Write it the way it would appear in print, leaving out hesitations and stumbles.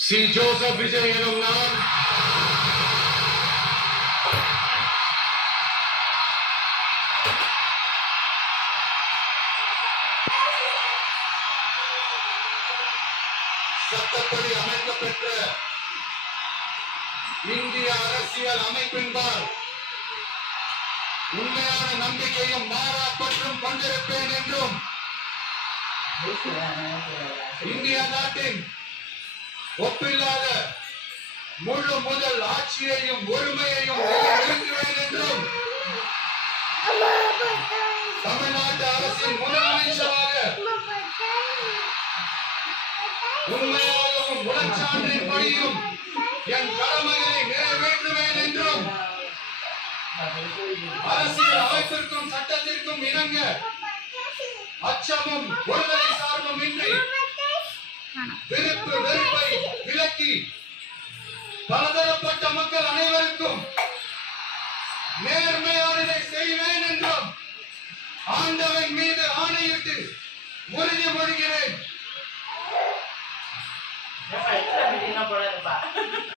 C Joseph Vijay எனும் நான் சட்டப்படி அமைக்கப்பெற்ற இந்திய அரசியல் அமைப்பின்பால் உண்மையான நம்பிக்கையும் மாறாப்பற்றும் கொண்டிருப்பேன் என்றும் இந்திய நாட்டின் ஒப்பில்லாத முழு முதல் ஆட்சியையும் ஒருமையையும் நிறுத்துவேன் என்றும் தமிழ்நாட்டு அரசின் முதலமைச்சராக உண்மையாகவும் உடற்சான்றின்படியும் என் கடமையை நிறைவேற்றுவேன் என்றும் அரசியல் அமைப்பிற்கும் சட்டத்திற்கும் இணங்க அச்சமும் ஒருவரை சார்பும் இன்றி விருப்பு வெறுப்பை விலக்கி பலதரப்பட்ட மக்கள் அனைவருக்கும் நேர்மையானதை செய்வேன் என்றும் ஆண்டவன் மீது ஆணையிட்டு உறுதிமொழிகிறேன்.